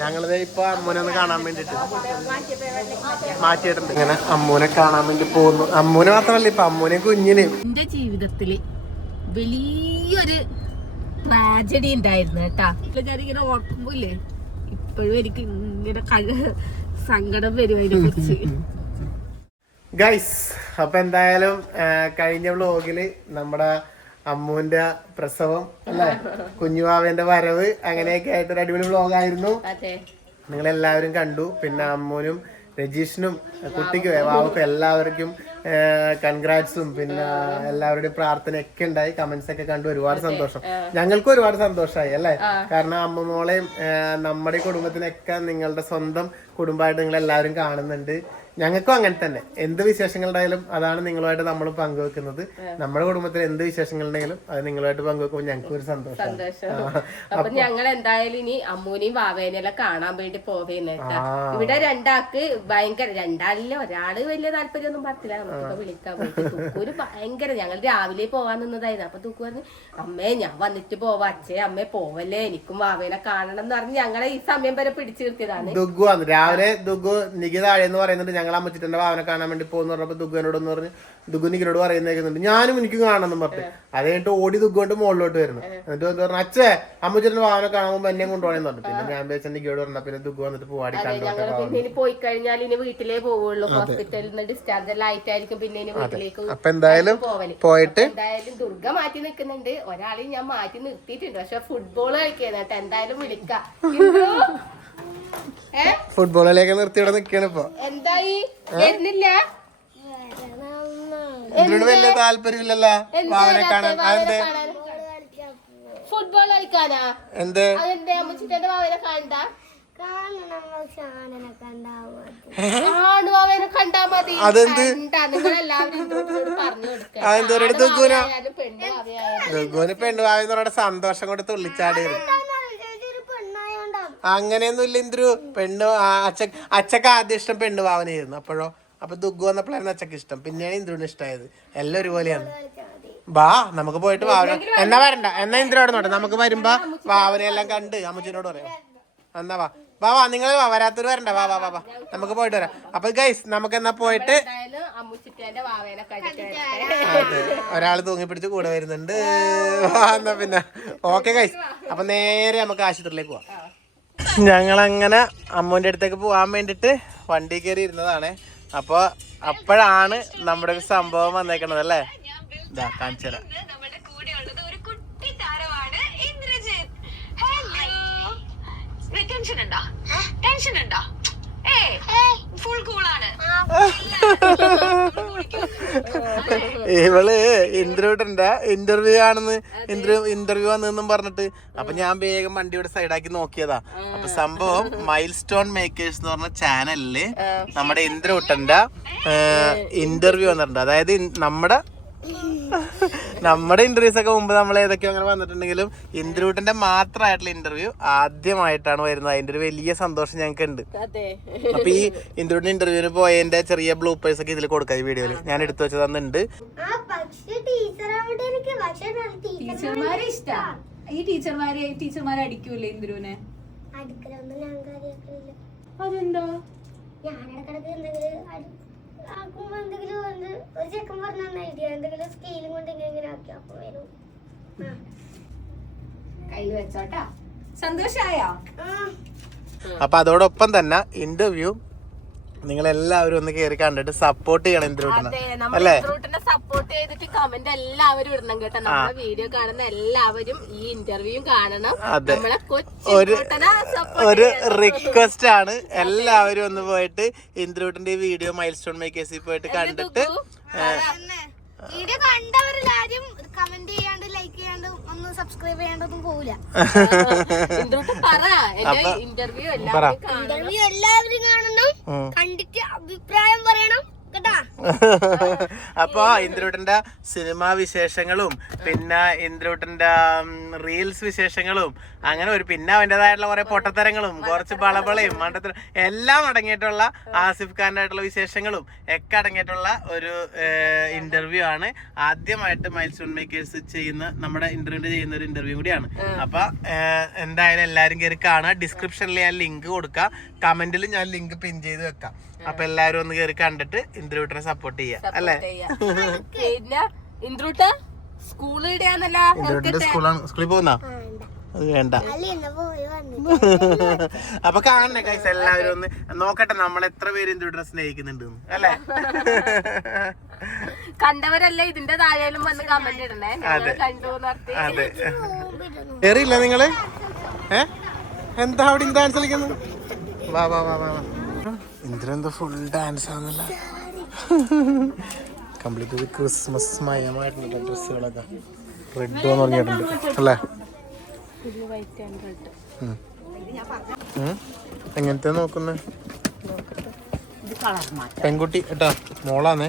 ഞങ്ങളിത് ഇപ്പൊ അമ്മൂനെ ഒന്ന് കാണാൻ വേണ്ടിട്ട് മാറ്റിയിട്ടുണ്ട്. ഇങ്ങനെ അമ്മൂനെ കാണാൻ വേണ്ടി പോകുന്നു. അമ്മൂനെ മാത്രമല്ല ഇപ്പൊ അമ്മൂനെ കുഞ്ഞിന്. എന്റെ ജീവിതത്തില് വലിയൊരു ട്രാജഡി ഉണ്ടായിരുന്നു കേട്ടാ. ഞാനിങ്ങനെ ഓർക്കുമ്പോല്ലേ ഇപ്പോഴും എനിക്ക് ഇങ്ങനെ സങ്കടം വരും അതിനെ കുറിച്ച്. ഗൈസ് അപ്പൊ എന്തായാലും കഴിഞ്ഞ വ്ലോഗില് നമ്മുടെ അമ്മൂന്റെ പ്രസവം അല്ലെ, കുഞ്ഞുവാവേന്റെ വരവ്, അങ്ങനെയൊക്കെ ആയിട്ട് ഒരു അടിപൊളി വ്ലോഗായിരുന്നു. നിങ്ങളെല്ലാവരും കണ്ടു. പിന്നെ അമ്മൂനും രജീഷിനും കുട്ടിക്കും വാവക്കും എല്ലാവർക്കും കൺഗ്രാറ്റ്സും പിന്നെ എല്ലാവരുടെയും പ്രാർത്ഥനയൊക്കെ ഉണ്ടായി. കമന്റ്സ് ഒക്കെ കണ്ടു. ഒരുപാട് സന്തോഷം. ഞങ്ങൾക്കും ഒരുപാട് സന്തോഷമായി അല്ലേ. കാരണം അമ്മൂമ്മോളെയും നമ്മുടെ കുടുംബത്തിനൊക്കെ നിങ്ങളുടെ സ്വന്തം കുടുംബമായിട്ട് നിങ്ങൾ എല്ലാവരും കാണുന്നുണ്ട്. ഞങ്ങൾക്കും അങ്ങനെ തന്നെ. എന്ത് വിശേഷങ്ങളുണ്ടായാലും അതാണ് നിങ്ങളുമായിട്ട് നമ്മൾ പങ്കുവെക്കുന്നത്. നമ്മുടെ കുടുംബത്തിൽ എന്ത് വിശേഷങ്ങളുണ്ടെങ്കിലും അത് നിങ്ങളുമായിട്ട് പങ്കുവെക്കുമ്പോൾ ഞങ്ങൾക്ക് ഒരു സന്തോഷം. അപ്പൊ ഞങ്ങൾ എന്തായാലും ഇനി അമ്മൂനെയും വാവേനെല്ലാം കാണാൻ വേണ്ടി പോവേന്നേട്ടാ. ഇവിടെ രണ്ടാൾക്ക് ഭയങ്കര, രണ്ടാളില് ഒരാള് വലിയ താല്പര്യമൊന്നും പറഞ്ഞില്ല. നമുക്കൊക്കെ വിളിക്കാൻ വേണ്ടി തുക്കൂര് ഭയങ്കര. ഞങ്ങൾ രാവിലെ പോവാൻ നിന്നതായിരുന്നു. അപ്പൊ തുക്കു പറഞ്ഞു അമ്മേ ഞാൻ വന്നിട്ട് പോവാ, അച്ഛേ അമ്മേ പോവല്ലേ, എനിക്കും വാവേനെ കാണണം എന്ന് പറഞ്ഞ് ഞങ്ങളെ ഈ സമയം വരെ പിടിച്ചു നിർത്തിയതാണ്. ദുഗു വന്നു രാവിലെ. ദുഗു നികി താഴെന്ന് പറയുന്നുണ്ട് ഞങ്ങൾ അമ്മച്ചിന്റെ ഭാവന കാണാൻ വേണ്ടി പോകുന്ന പറഞ്ഞപ്പോ ദുഗുവിനോടൊന്ന് പറഞ്ഞു. ദുഗു നികിനോട് പറയുന്നേക്കുന്നുണ്ട് ഞാനും എനിക്കും കാണണമെന്നും പറഞ്ഞു. അത് കഴിഞ്ഞിട്ട് ഓടി ദുഗുകൊണ്ട് മുകളിലോട്ട് വരുന്നു. എന്നിട്ട് പറഞ്ഞു അച്ഛേ അമ്മച്ചിന്റെ ഭാവന കാണുമ്പോൾ എന്നെ കൊണ്ടുപോകണമെന്ന് പറഞ്ഞു. പിന്നെ ഞാൻ പേച്ച നികിയോട് പറഞ്ഞ പിന്നെ ദുഗു വന്നിട്ട് പോവാടി കണ്ടു. പോയി കഴിഞ്ഞാൽ ഇനി വീട്ടിലേ പോവുള്ളൂ. ഹോസ്പിറ്റലിൽ നിന്ന് ഡിസ്ചാർജ് എല്ലാം ആയിട്ടായിരിക്കും പിന്നെ ഇനി വീട്ടിലേക്ക്. അപ്പൊ എന്തായാലും പോയിട്ട് എന്തായാലും ദുർഗ മാറ്റി നിൽക്കുന്നുണ്ട്. ഒരാളെയും ഞാൻ മാറ്റി നിർത്തിയിട്ടുണ്ട്. പക്ഷെ ഫുട്ബോൾ കളിക്കുന്നത് എന്തായാലും വിളിക്കാം. ഫുട്ബോളിലേക്ക് നിർത്തി ഇവിടെ നിക്കാണ് ഇപ്പൊ. എന്തായി വരുന്നില്ല? ഇതിനോട് വലിയ താല്പര്യമില്ലല്ലോ ഭാവനെ കാണാൻ. അതെന്തേ ഫുട്ബോൾ കളിക്കാനാ? എന്തേ അതെന്തേ അമ്മച്ചിന്റെ ഭാവനെ കാണണ്ട? കണ്ടാ മതി. അതെന്ത് നിങ്ങളെല്ലാവരും പറഞ്ഞു ദുഗുവിന് പെണ്ണുഭാവെന്ന് പറഞ്ഞ സന്തോഷം കൊണ്ട് തുള്ളിച്ചാടിയത്. അങ്ങനെയൊന്നുമില്ല ഇന്ദ്രു. പെണ്ണ് അച്ചക്ക് ആദ്യം ഇഷ്ടം പെണ്ണ് ഭാവനയായിരുന്നു. അപ്പോഴോ അപ്പൊ ദുഗു വന്നപ്പോഴായിരുന്നു അച്ചക്ക് ഇഷ്ടം. പിന്നെയാണ് ഇന്ദ്രുവിന് ഇഷ്ടമായത്. എല്ലാം ഒരുപോലെയാണ്. വാ നമുക്ക് പോയിട്ട് ഭാവന എന്നാ വരണ്ട. എന്നാ ഇന്ദ്രോട് നോട്ടെ. നമുക്ക് വരുമ്പോ ഭാവനയെല്ലാം കണ്ട് അമ്മച്ചിനോട് പറയാം. എന്നാ വാ വാ വാ നിങ്ങൾ വരാത്തൊരു വരണ്ട. വാ വാ വാ വാ നമുക്ക് പോയിട്ട് വരാം. അപ്പൊ ഗൈസ് നമുക്ക് എന്നാ പോയിട്ട് അതെ ഒരാള് തൂങ്ങി പിടിച്ച് കൂടെ വരുന്നുണ്ട്. എന്നാ പിന്നെ ഓക്കെ ഗൈസ്. അപ്പൊ നേരെ നമുക്ക് ആശുപത്രിയിലേക്ക് പോവാം. ഞങ്ങളങ്ങനെ അമ്മൂന്റെ അടുത്തേക്ക് പോവാൻ വേണ്ടിട്ട് വണ്ടി കയറി ഇരുന്നതാണ്. അപ്പൊ അപ്പോഴാണ് നമ്മുടെ ഒരു സംഭവം വന്നേക്കണത് അല്ലേ. ഇതാ കാണിച്ചു തരാം. ഇവള് ഇന്ദ്രൂട്ടന്റെ ഇന്റർവ്യൂ ആണെന്ന് ഇന്റർവ്യൂ വന്നെന്നും പറഞ്ഞിട്ട്. അപ്പൊ ഞാൻ വേഗം വണ്ടിയുടെ സൈഡാക്കി നോക്കിയതാ. അപ്പൊ സംഭവം മൈൽ സ്റ്റോൺ മേക്കേഴ്സ് എന്ന് പറഞ്ഞ ചാനലില് നമ്മുടെ ഇന്ദ്രൂട്ടന്റെ ഇന്റർവ്യൂ വന്നിട്ടുണ്ട്. അതായത് നമ്മുടെ ഇന്റർവ്യൂസ് ഒക്കെ മുമ്പ് നമ്മൾ ഏതൊക്കെയോ അങ്ങനെ വന്നിട്ടുണ്ടെങ്കിലും ഇന്ദ്രൂട്ടന്റെ മാത്രമായിട്ടുള്ള ഇന്റർവ്യൂ ആദ്യമായിട്ടാണ് വരുന്നത്. അതിന്റെ ഒരു വലിയ സന്തോഷം ഞങ്ങൾക്ക് ഉണ്ട്. അപ്പൊ ഈ ഇന്ദ്രൂട്ടിന്റെ ഇന്റർവ്യൂവിന് പോയതിന്റെ ചെറിയ ബ്ലൂപ്പേഴ്സ് ഒക്കെ ഇതിൽ കൊടുക്കാം. ഈ വീഡിയോയിൽ ഞാൻ എടുത്തു വെച്ച് തന്നിട്ടുണ്ട്. ഈ ടീച്ചർമാരെ അടിക്കൂലേ ഇന്ദ്രുവിനെ? അതെന്താ? സന്തോഷായോ? അപ്പൊ അതോടൊപ്പം തന്നെ ഇന്റർവ്യൂ നിങ്ങളെല്ലാവരും ഒന്ന് കേറി കണ്ടിട്ട് സപ്പോർട്ട് ചെയ്യണം ഇന്ദ്രൂട്ടിനെ അല്ലേ. സപ്പോർട്ട് ചെയ്തിട്ട് കമന്റ് എല്ലാവരും ഇടണം കേട്ടോ. നമ്മുടെ വീഡിയോ കാണുന്ന എല്ലാവരും ഈ ഇന്റർവ്യൂ കാണണം. നമ്മളെ ഒരു റിക്വസ്റ്റ് ആണ്. എല്ലാവരും ഒന്ന് പോയിട്ട് ഇന്ദ്രൂട്ടിന്റെ വീഡിയോ മൈൽ സ്റ്റോൺ മേക്കേഴ്സിൽ പോയിട്ട് കണ്ടിട്ട് വീഡിയോ കണ്ടവരെല്ലാരും കമന്റ് ചെയ്യാണ്ട് ലൈക്ക് ചെയ്യാണ്ട് ഒന്ന് സബ്സ്ക്രൈബ് ചെയ്യാണ്ടൊന്നും പോവില്ല. ഇന്റർവ്യൂ എല്ലാവരും കാണണം, കണ്ടിട്ട് അഭിപ്രായം പറയണം കേട്ടാ. അപ്പൊ ഇന്ദ്രൂട്ടന്റെ സിനിമാ വിശേഷങ്ങളും പിന്നെ ഇന്ദ്രൂട്ടന്റെ റീൽസ് വിശേഷങ്ങളും അങ്ങനെ പിന്നെ അവൻ്റെതായിട്ടുള്ള കുറെ പൊട്ടത്തരങ്ങളും കുറച്ച് ബളബളയും മണ്ടത്തരം എല്ലാം അടങ്ങിയിട്ടുള്ള ആസിഫ് ഖാന്റെ ആയിട്ടുള്ള വിശേഷങ്ങളും ഒക്കെ അടങ്ങിയിട്ടുള്ള ഒരു ഇന്റർവ്യൂ ആണ്. ആദ്യമായിട്ട് മൈൽസ്റ്റോൺ മേക്കേഴ്സ് ചെയ്യുന്ന നമ്മുടെ ഇന്റർവ്യൂ ചെയ്യുന്ന ഒരു ഇന്റർവ്യൂ കൂടിയാണ്. അപ്പൊ എന്തായാലും എല്ലാരും കയറി കാണാം. ഡിസ്ക്രിപ്ഷനിൽ ഞാൻ ലിങ്ക് കൊടുക്കാം, കമന്റിൽ ഞാൻ ലിങ്ക് പിൻ ചെയ്ത് വെക്കാം. അപ്പൊ എല്ലാരും ഒന്ന് കയറി കണ്ടിട്ട് ഇന്ദ്രൂട്ടനെ സപ്പോർട്ട് ചെയ്യാം അല്ലേ? പിന്നെ ഇന്ദ്രൂട്ട സ്കൂളിൽ സ്കൂളിൽ പോകുന്ന അത് വേണ്ട. അപ്പൊ കാണണേ കൈസ്, എല്ലാവരും ഒന്ന് നോക്കട്ടെ നമ്മൾ എത്ര പേര് ഇന്ദ്രൂട്ടനെ സ്നേഹിക്കുന്നുണ്ട് അല്ലേ? കണ്ടവരല്ലേ ഇതിന്റെ താഴെയും വന്ന് കമന്റ് ഇടണേ. കണ്ടു അതെ. കേറിയില്ല നിങ്ങള്? എന്താ അവിടെ ഡാൻസ് കളിക്കുന്നത്? വാ വാ വാ വാ. ഇന്ദ്ര എന്താ ഫുൾ ഡാൻസ് ആണല്ല. കംപ്ലീറ്റ് ക്രിസ്മസ് മയമായിട്ടുള്ള ഡ്രസ്സുകളൊക്കെ റെഡ് തുടങ്ങിയിട്ടുണ്ട് അല്ലേ? എങ്ങനത്തെ നോക്കുന്നേ? പെൺകുട്ടി കേട്ടാ മോളാന്നേ.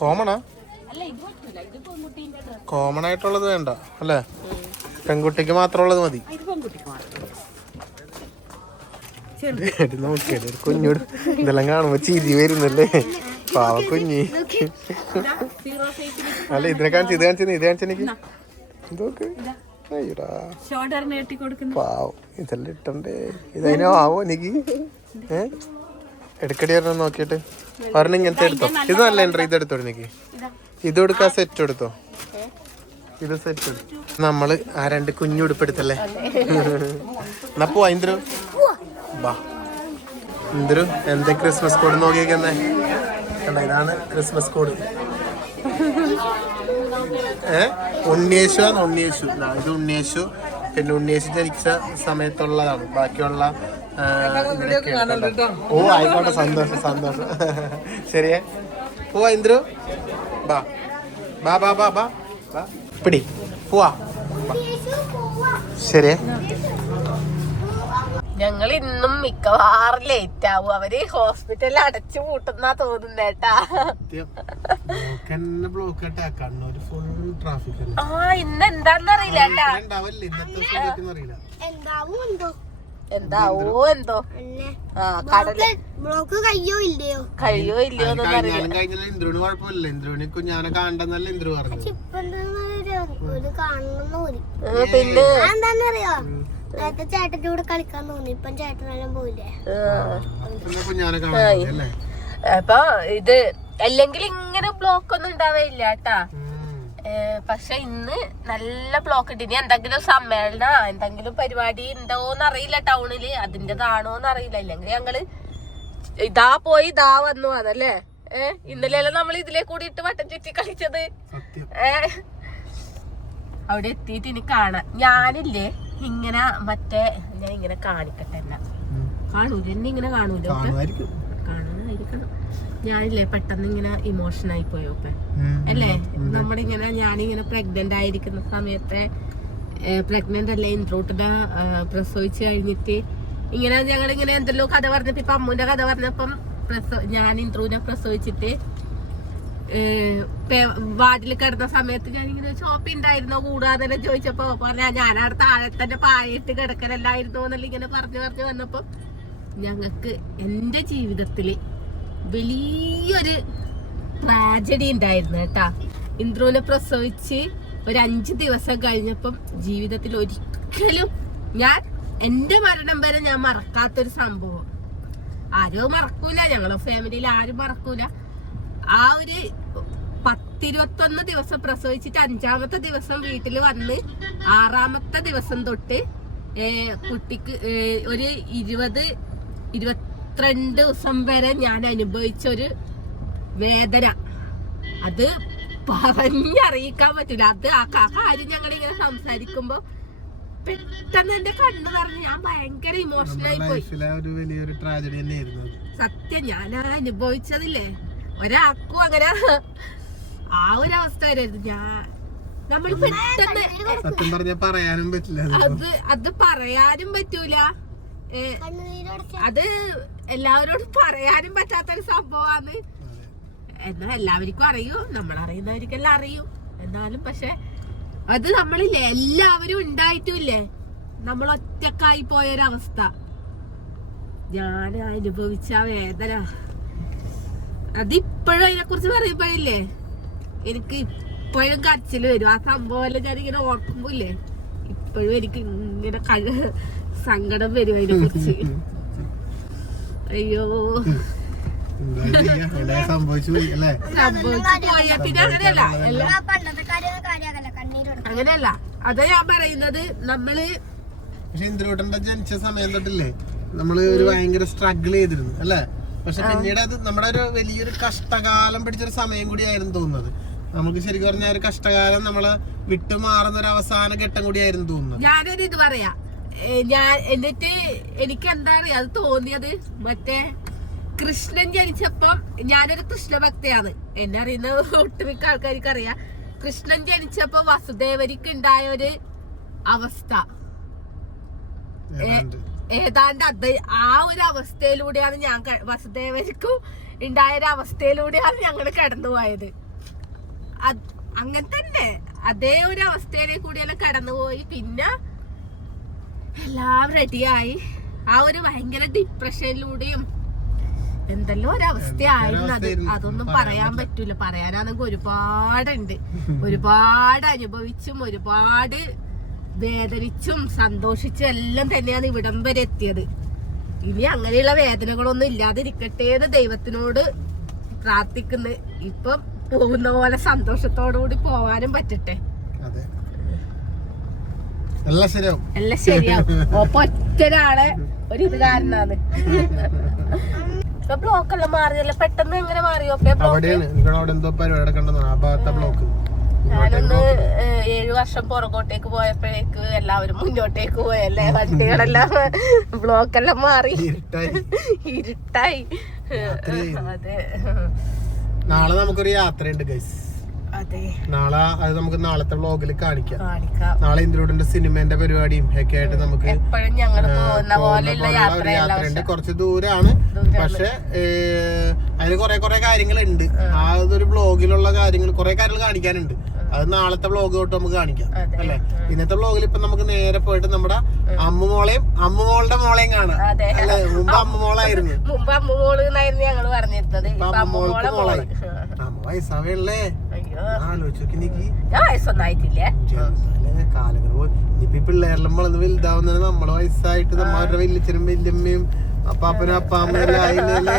കോമണാ? കോമൺ ആയിട്ടുള്ളത് വേണ്ട അല്ലേ? പെൺകുട്ടിക്ക് മാത്രമുള്ളത് മതി. നോക്കിയത് കുഞ്ഞോട് ഇതെല്ലാം കാണുമ്പോ ചിരി വരുന്നല്ലേ, പാവ കുഞ്ഞി. അല്ല ഇതിനെ കാണിച്ചു, ഇത് കാണിച്ചു, ഇത് കാണിച്ചെനിക്ക് ഇതൊക്കെ പാവം. ഇതെല്ലാം ഇട്ടണ്ടേ, ഇതതിനോ ആവോ എനിക്ക്. എടുക്കടി ഒരെണ്ണം നോക്കിയിട്ട് ഒരെണ്ണം ഇങ്ങനത്തെ എടുത്തോ. ഇത് നല്ല ഉണ്ട്, ഇത് എടുത്തോ. എനിക്ക് ഇത് കൊടുക്കാൻ സെറ്റ് എടുത്തോ. ഇത് സെറ്റ് എടുത്തു. നമ്മള് ആ 2 കുഞ്ഞുടുപ്പെടുത്തല്ലേ? എന്നാ പോവാ ഇന്ദ്രു. ബാ ഇന്ദ്രു, എന്താ ക്രിസ്മസ് കോഡ് നോക്കിയിരിക്കുന്നേ? ഇതാണ് ക്രിസ്മസ് കോഡ്. ഉണ്ണിയേശു. ഇത് ഉണ്ണിയേശു. പിന്നെ ഉണ്ണിയേശു ജനിച്ച സമയത്തുള്ളതാണ്. ബാക്കിയുള്ള ഓ ആയിക്കോട്ടെ, സന്തോഷം സന്തോഷം. ശരിയേ, പോവാ ഇന്ദ്രു. ബാ ബാ ബാ ബാ ബാ ബാ പിടി, പോവാ. ശരിയേ. ഞങ്ങൾ ഇന്നും മിക്കവാറും ലേറ്റ് ആവും. അവര് ഹോസ്പിറ്റലിൽ അടച്ചു പൂട്ടുന്നാ തോന്നുന്നേട്ടാ. ഇന്ന് എന്താന്നറിയില്ല കേട്ടാ. എന്താവോ എന്തോ. കഴിയോ ഇല്ലയോ ഇന്ദ്രന് കുഴപ്പമില്ല. ഇന്ദ്രന് കുഞ്ഞാനെ കാണണ്ടെന്നല്ല ഇന്ദ്രു പറഞ്ഞു. പിന്നെ എന്താന്നറിയോ, നേരത്തെ ചേട്ടന്റെ കൂടെ കളിക്കാൻ തോന്നി, ഇപ്പം ചേട്ടനെല്ലാം പോയില്ലേ. അപ്പൊ ഇത് അല്ലെങ്കിൽ ഇങ്ങനെ ബ്ലോക്ക് ഒന്നും ഉണ്ടാവേയില്ല കേട്ടാ. പക്ഷെ ഇന്ന് നല്ല ബ്ലോക്ക് ഉണ്ട്. ഇനി എന്തെങ്കിലും സമ്മേളന എന്തെങ്കിലും പരിപാടി ഉണ്ടോന്ന് അറിയില്ല ടൗണില്, അതിന്റേതാണോന്ന് അറിയില്ല. ഇല്ലെങ്കിൽ ഞങ്ങള് ഇതാ പോയി ഇതാ വന്നു അതല്ലേ. ഇന്നലെയല്ല നമ്മൾ ഇതിലെ കൂടി ഇട്ട് വട്ടം ചുറ്റി കളിച്ചത്. അവിടെ എത്തിയിട്ട് ഇനി കാണാം. ഞാനില്ലേ ഇങ്ങനെ മറ്റേ ഞാൻ ഇങ്ങനെ കാണിക്കട്ടെ, കാണൂല എന്നെ ഇങ്ങനെ കാണൂല, കാണാനായിരിക്കണം. ഞാനില്ലേ പെട്ടെന്ന് ഇങ്ങനെ ഇമോഷൻ ആയി പോയോ അല്ലേ? നമ്മളിങ്ങനെ ഞാനിങ്ങനെ പ്രഗ്നന്റ് ആയിരിക്കുന്ന സമയത്തെ, പ്രഗ്നന്റ് അല്ലേ ഇൻട്രോട്ടിനെ പ്രസവിച്ച് കഴിഞ്ഞിട്ട് ഇങ്ങനെ ഞങ്ങളിങ്ങനെ എന്തെല്ലോ കഥ പറഞ്ഞപ്പോ, ഇപ്പൊ അമ്മൂന്റെ കഥ പറഞ്ഞപ്പം ഞാൻ ഇൻട്രോനെ പ്രസവിച്ചിട്ട് വാതിൽ കിടന്ന സമയത്ത് ഞാനിങ്ങനെ ഷോപ്പ് ഉണ്ടായിരുന്നോ കൂടാതെ ചോദിച്ചപ്പോ പറഞ്ഞ ഞാനവിടെ താഴെ തന്നെ പായിട്ട് കിടക്കലല്ലായിരുന്നോ എന്നല്ല ഇങ്ങനെ പറഞ്ഞു വന്നപ്പോ ഞങ്ങക്ക് എന്റെ ജീവിതത്തില് വലിയൊരു ട്രാജഡി ഉണ്ടായിരുന്നു കേട്ടാ. ഇന്ദ്രുവിനെ പ്രസവിച്ച് ഒരു 5 ദിവസം കഴിഞ്ഞപ്പം ജീവിതത്തിൽ ഒരിക്കലും ഞാൻ എന്റെ മരണം വരെ ഞാൻ മറക്കാത്തൊരു സംഭവം. ആരും മറക്കൂല, ഞങ്ങളെ ഫാമിലിയിൽ ആരും മറക്കൂല. ആ ഒരു 10-21 ദിവസം പ്രസവിച്ചിട്ട് 5ാമത്തെ ദിവസം വീട്ടിൽ വന്ന് 6ാമത്തെ ദിവസം തൊട്ട് കുട്ടിക്ക് ഒരു 20-22 ദിവസം വരെ ഞാൻ അനുഭവിച്ചൊരു വേദന അത് പറഞ്ഞറിയിക്കാൻ പറ്റൂല. അത് ആ കാര്യം ഞങ്ങളിങ്ങനെ സംസാരിക്കുമ്പോ പെട്ടെന്ന് എന്റെ കണ്ണ് നിറഞ്ഞ് ഞാൻ ഭയങ്കര ഇമോഷണലായി പോയി. സത്യം ഞാൻ അനുഭവിച്ചതില്ലേ ഒരാൾക്കും അങ്ങനെ ആ ഒരു അവസ്ഥ വരരുത്. നമ്മൾ പെട്ടെന്ന് സത്യം പറഞ്ഞ പറയാനും പറ്റില്ല. അത് പറയാനും പറ്റൂല. അത് എല്ലാവരോടും പറയാനും പറ്റാത്തൊരു സംഭവമാണ്. എന്നാൽ എല്ലാവർക്കും അറിയൂ, നമ്മളറിയുന്നവർക്കെല്ലാം അറിയൂ. എന്നാലും പക്ഷെ അത് നമ്മളില്ലേ എല്ലാവരും ഉണ്ടായിട്ടുമില്ലേ നമ്മൾ ഒറ്റക്കായി പോയൊരവസ്ഥ. ഞാൻ അനുഭവിച്ച വേദന അതിപ്പോഴും അതിനെ കുറിച്ച് പറയുമ്പോഴില്ലേ എനിക്ക് ഇപ്പോഴും കരച്ചില് വരും. ആ സംഭവം ഞാനിങ്ങനെ ഓർക്കുമ്പോല്ലേ ഇപ്പോഴും എനിക്ക് ഇങ്ങനെ സങ്കടം വരും അതിനെ കുറിച്ച്. അയ്യോ സംഭവിച്ചു പോയ പിന്നെ അങ്ങനെയല്ല അതാ ഞാൻ പറയുന്നത്. നമ്മള് പക്ഷെ ഇന്ദുട്ടന്റെ ജനിച്ച സമയം തൊട്ടില്ലേ നമ്മള് ഒരു ഭയങ്കര സ്ട്രഗിൾ ചെയ്തിരുന്നു അല്ലെ. പക്ഷെ പിന്നീട് അത് നമ്മുടെ ഒരു വലിയൊരു കഷ്ടകാലം പിടിച്ചൊരു സമയം കൂടിയായിരുന്നു തോന്നുന്നത്. നമുക്ക് ശരിക്കും പറഞ്ഞ ഒരു കഷ്ടകാലം നമ്മളെ വിട്ടുമാറുന്ന ഒരു അവസാന ഘട്ടം കൂടിയായിരുന്നു തോന്നുന്നത്. ഞാനൊരു ഇത് പറയാ, എന്നിട്ട് എനിക്ക് എന്താ അറിയാ അത് തോന്നിയത്, മറ്റേ കൃഷ്ണൻ ജനിച്ചപ്പം ഞാനൊരു കൃഷ്ണഭക്തയാണ്. എന്നെ അറിയുന്ന ഒട്ടുമിക്ക ആൾക്കാർക്ക് അറിയാം. കൃഷ്ണൻ ജനിച്ചപ്പോ വസുദേവരിക്ക് ഉണ്ടായ ഒരു അവസ്ഥ ഏതാണ്ട് അത് ആ ഒരു അവസ്ഥയിലൂടെയാണ് ഞാൻ വസുദേവരിക്കും ഉണ്ടായ ഒരു അവസ്ഥയിലൂടെയാണ് ഞങ്ങൾ കടന്നുപോയത്. അങ്ങനെ തന്നെ അതേ ഒരു അവസ്ഥയിലെ കൂടിയെല്ലാം കടന്നുപോയി. പിന്നെ എല്ലാം റെഡിയായി. ആ ഒരു ഭയങ്കര ഡിപ്രഷനിലൂടെയും എന്തെല്ലോ ഒരവസ്ഥയായിരുന്നു അത്. അതൊന്നും പറയാൻ പറ്റൂല. പറയാനാണെങ്കിൽ ഒരുപാടുണ്ട്. ഒരുപാട് അനുഭവിച്ചും ഒരുപാട് വേദനിച്ചും സന്തോഷിച്ചും എല്ലാം തന്നെയാണ് ഇവിടം വരെ എത്തിയത്. ഇനി അങ്ങനെയുള്ള വേദനകളൊന്നും ഇല്ലാതിരിക്കട്ടെ എന്ന് ദൈവത്തിനോട് പ്രാർത്ഥിക്കുന്നു. ഇപ്പം പോകുന്ന പോലെ സന്തോഷത്തോടു കൂടി പോവാനും പറ്റട്ടെ. എല്ലാം ശരിയാവും. ഒപ്പം ഒറ്റൊരാളെ ഒരു ഇത് കാരണമാണ്. ബ്ലോക്ക് എല്ലാം മാറിയല്ലോ പെട്ടെന്ന്. എങ്ങനെ മാറിയോ ഞാനൊന്ന് 7 വർഷം പുറകോട്ടേക്ക് പോയപ്പോഴേക്ക് എല്ലാവരും മുന്നോട്ടേക്ക് പോയല്ലേ. വണ്ടികളെല്ലാം ബ്ലോക്കെല്ലാം മാറി ഇരുട്ടായി. അതെ, നാളെ നമുക്കൊരു യാത്രയുണ്ട് ഗൈസ്. നാളെ അത് നമുക്ക് നാളത്തെ വ്ളോഗിൽ കാണിക്കാം. നാളെ ഇന്ദുട്ടന്റെ സിനിമന്റെ പരിപാടിയും ഒക്കെ ആയിട്ട് നമുക്ക് യാത്രയുണ്ട്. കുറച്ച് ദൂരാണ്, പക്ഷെ അതിന് കുറെ കാര്യങ്ങളുണ്ട്. ആ ഒരു വ്ളോഗിലുള്ള കാര്യങ്ങൾ കുറെ കാര്യങ്ങൾ കാണിക്കാനുണ്ട്. അത് നാളത്തെ വ്ളോഗ് തൊട്ട് നമുക്ക് കാണിക്കാം അല്ലെ. ഇന്നത്തെ വ്ളോഗിൽ ഇപ്പൊ നമുക്ക് നേരെ പോയിട്ട് നമ്മുടെ അമ്മുമോളുടെ മോളെയും കാണാം അല്ലെ. മുമ്പ് അമ്മുമോളായിരുന്നു, ഞങ്ങൾ പറഞ്ഞിരുന്നത്. വയസ്സാവല്ലേ ആലോചിച്ചോക്കി നീക്കി വയസ്സൊന്നായിട്ടില്ലേ. കാലങ്ങൾ പോയി. ഇനിയിപ്പൊ ഈ പിള്ളേരെല്ലാം വളർന്ന് വലുതാവുന്ന നമ്മള് വയസ്സായിട്ട് നമ്മളുടെ വല്യച്ഛനും വല്യമ്മയും അപ്പാപ്പനും അപ്പാമ്മയെല്ലാം ആയില്ലേ.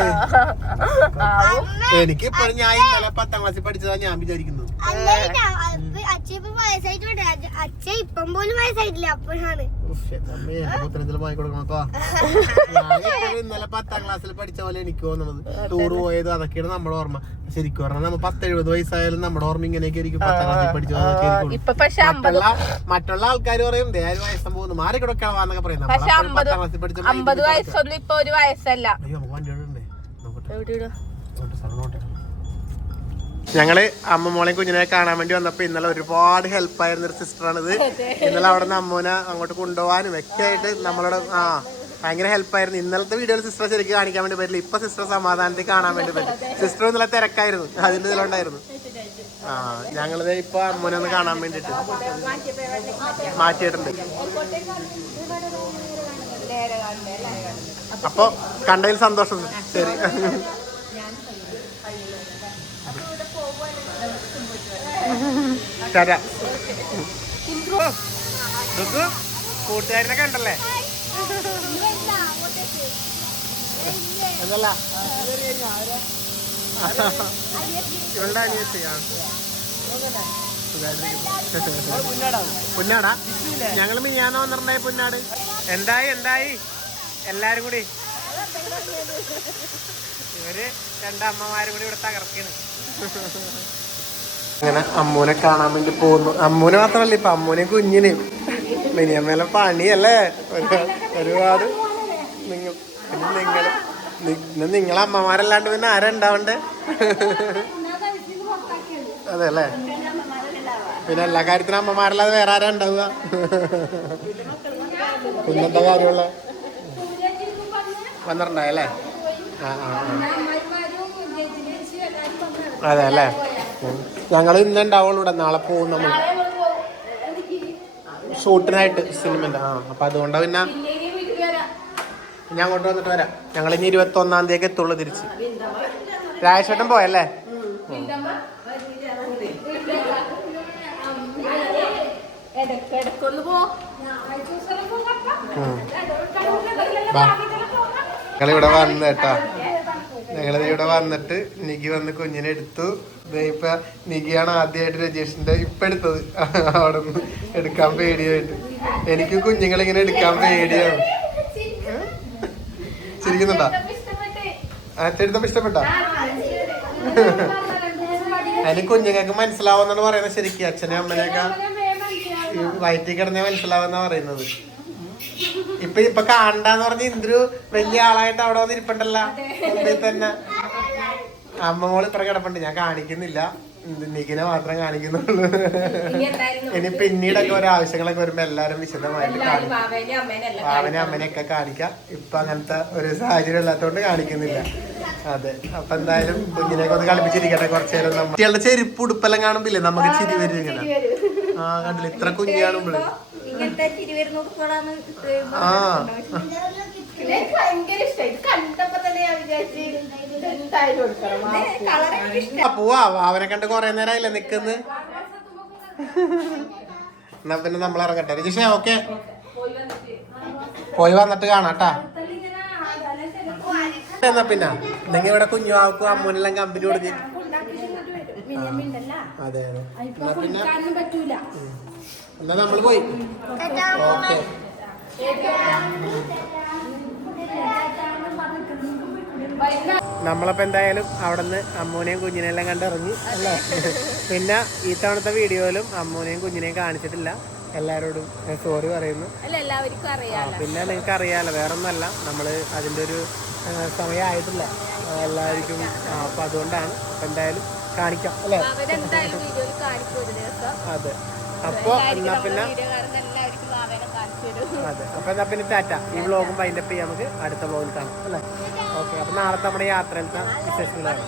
എനിക്ക് ഇപ്പോഴും ഞാൻ ഇന്നലെ 10ാം ക്ലാസ്സിൽ പഠിച്ചതാ ഞാൻ വിചാരിക്കുന്നത്. ഇന്നലെ 10ാം ക്ലാസ്സിൽ പഠിച്ച പോലെ എനിക്ക് തോന്നുന്നത്. ടൂർ പോയത് അതൊക്കെയാണ് നമ്മുടെ ഓർമ്മ. ശരിക്കും പറഞ്ഞാൽ നമ്മൾ 10-70 വയസ്സായാലും നമ്മുടെ ഓർമ്മ ഇങ്ങനെയൊക്കെ ആയിരിക്കും. 10ാം ക്ലാസ്സിൽ പഠിച്ചത് മറ്റുള്ള ആൾക്കാർ പറയും വയസ്സം പോകുന്നു മാറി കിടക്കണവാന്നൊക്കെ പറയുന്നത്. 10ാം ക്ലാസ്സിൽ പഠിച്ച 50 വയസ്സൊന്നും ഇപ്പൊ ഒരു വയസ്സല്ല. ഞങ്ങള് അമ്മമോളെയും കുഞ്ഞിനെ കാണാൻ വേണ്ടി വന്നപ്പോ ഇന്നലെ ഒരുപാട് ഹെൽപ്പായിരുന്ന ഒരു സിസ്റ്ററാണിത്. ഇന്നലെ അവിടെ നിന്ന് അമ്മൂനെ അങ്ങോട്ട് കൊണ്ടുപോകാനും ഒക്കെ ആയിട്ട് നമ്മളോട് ഭയങ്കര ഹെൽപ്പായിരുന്നു. ഇന്നലത്തെ വീഡിയോയിൽ സിസ്റ്റർ ശരിക്കും കാണിക്കാൻ വേണ്ടി പറ്റില്ല. ഇപ്പൊ സിസ്റ്റർ സമാധാനത്തിൽ കാണാൻ വേണ്ടി പറ്റും. സിസ്റ്റർ ഇന്നലെ തിരക്കായിരുന്നു, അതിന്റെ ഇതിലുണ്ടായിരുന്നു. ഞങ്ങളിത് ഇപ്പൊ അമ്മൂനെ ഒന്ന് കാണാൻ വേണ്ടിട്ട് മാറ്റിയിട്ടുണ്ട്. അപ്പൊ കണ്ടതിൽ സന്തോഷം. ശരി, കൂട്ടുകാരനെ കണ്ടല്ലേ എന്നല്ല ഇവളുടെ അനിയത്തിയാണ്. പുന്നാടാ ഞങ്ങള് മിനിയാന്ന് വന്നിട്ടുണ്ടായി പുന്നാട്. എന്തായി എല്ലാരും കൂടി ഇവര് രണ്ടമ്മമാരും കൂടി ഇവിടെ തകർക്കാണ്. അങ്ങനെ അമ്മൂനെ കാണാൻ വേണ്ടി പോകുന്നു. അമ്മൂനെ മാത്രല്ല ഇപ്പൊ അമ്മൂനെ കുഞ്ഞിനെയും മിനിയമ്മേലെ പണിയല്ലേ ഒരുപാട്. നിങ്ങളെ അമ്മമാരല്ലാണ്ട് പിന്നെ ആരാ ഉണ്ടാവണ്ടേ? അതെ അല്ലേ. പിന്നെ എല്ലാ കാര്യത്തിനും അമ്മമാരല്ലാതെ വേറെ ആരാ ഉണ്ടാവുക? പിന്നെന്താ കാര്യമുള്ള വന്നിട്ടുണ്ടായല്ലേ? ആ ആ അതെ അല്ലേ. ഞങ്ങൾ ഇന്ന് ഉണ്ടാവുള്ളൂ ഇവിടെ, നാളെ പോകും നമ്മൾ ഷൂട്ടിനായിട്ട് സിനിമൻ്റെ. ആ അപ്പം അതുകൊണ്ടാണ് പിന്നെ ഞാൻ അങ്ങോട്ട് വന്നിട്ട് വരാം. ഞങ്ങൾ ഇനി 21-ാം തീയതി എത്തുള്ളൂ തിരിച്ച്. രാജേട്ടൻ പോയല്ലേ? ഞങ്ങളിവിടെ വന്ന് കേട്ടാ, ഞങ്ങളിവിടെ വന്നിട്ട് നിഗി വന്ന് കുഞ്ഞിനെ എടുത്തു. ഇപ്പൊ നിഗിയാണ് ആദ്യമായിട്ട് രജേഷിന്റെ ഇപ്പൊ എടുത്തത്. അവിടെ നിന്ന് എടുക്കാൻ പേടിയായിട്ട്. എനിക്ക് കുഞ്ഞുങ്ങളിങ്ങനെ എടുക്കാൻ പേടിയാണ്. ചിരിക്കുന്നുണ്ടോ? അച്ഛടുത്തപ്പോ ഇഷ്ടപ്പെട്ടോ? അതിന് കുഞ്ഞുങ്ങൾക്ക് മനസ്സിലാവുന്നാണ് പറയുന്നത്. ശരിക്കും അച്ഛനെ അമ്മനെയൊക്കെ വയറ്റിൽ കിടന്നേ മനസ്സിലാവുന്ന പറയുന്നത്. ഇപ്പൊ കാണണ്ടെന്ന് പറഞ്ഞ് ഇന്ദ്രു വലിയ ആളായിട്ട് അവിടെ വന്ന് ഇരിപ്പുണ്ടല്ല മുമ്പിൽ തന്നെ. അമ്മ മോള് ഇത്ര കിടപ്പുണ്ട്, ഞാൻ കാണിക്കുന്നില്ല, നിഖിനെ മാത്രം കാണിക്കുന്നുള്ളൂ. ഇനി പിന്നീടൊക്കെ ഓരോ ആവശ്യങ്ങളൊക്കെ വരുമ്പോ എല്ലാരും വിശദമായിട്ട് കാണിക്കും. ഭാവനെ അമ്മനെയൊക്കെ കാണിക്കാം. ഇപ്പൊ അങ്ങനത്തെ ഒരു സാഹചര്യം അല്ലാത്തോണ്ട് കാണിക്കുന്നില്ല. അതെ. അപ്പൊ എന്തായാലും കുഞ്ഞിനെയൊക്കെ ഒന്ന് കളിപ്പിച്ചിരിക്കട്ടെ കുറച്ചു നേരം. നമ്മൾ കുട്ടികളുടെ ചെരുപ്പ് ഉടുപ്പെല്ലാം കാണുമ്പില്ലേ നമുക്ക് ചിരി വരും ഇങ്ങനെ. ആ കണ്ടില്ല, ഇത്ര കുഞ്ഞു കാണുമ്പോഴേ. ആ പോവാ. അവനെ കണ്ട് കൊറേ നേരമായില്ലേ നിക്കുന്ന്. എന്നാ പിന്നെ നമ്മൾ ഇറങ്ങട്ടെ രജിഷേ. ഓക്കെ, പോയി വന്നിട്ട് കാണാട്ടാ. എന്നാ പിന്നെ നിങ്ങൾ ഇവിടെ കുഞ്ഞുവാക്കും അമ്മൂനെല്ലാം കമ്പനി കൊടുക്ക. അതെ അതെ. എന്നാ പിന്നെ എന്നാ നമ്മൾ പോയി. ഓക്കെ. നമ്മളപ്പോ എന്തായാലും അവിടുന്ന് അമ്മൂനെയും കുഞ്ഞിനെല്ലാം കണ്ടിറങ്ങി അല്ലേ. പിന്നെ ഈ തവണത്തെ വീഡിയോയിലും അമ്മൂനെയും കുഞ്ഞിനെയും കാണിച്ചിട്ടില്ല. എല്ലാരോടും സോറി പറയുന്നു. പിന്നെ നിങ്ങൾക്ക് അറിയാലോ, വേറൊന്നല്ല, നമ്മള് അതിൻ്റെ ഒരു സമയമായിട്ടില്ല എല്ലാവർക്കും. അപ്പൊ അതുകൊണ്ടാണ്. അപ്പൊ എന്തായാലും കാണിക്കാം അല്ലേ. അതെ. അപ്പൊ എന്നാ പിന്നെ അതെ. അപ്പൊ എന്നാ പിന്നെ ടാറ്റ. ഈ വ്ളോഗും വൈൻഡപ്പ് ചെയ്യാം. നമുക്ക് അടുത്ത വ്ളോഗിൽ കാണാം അല്ലേ. ഓക്കെ. അപ്പൊ നാളത്തെ നമ്മുടെ യാത്രയിലത്തെ വിശേഷങ്ങളാണ്.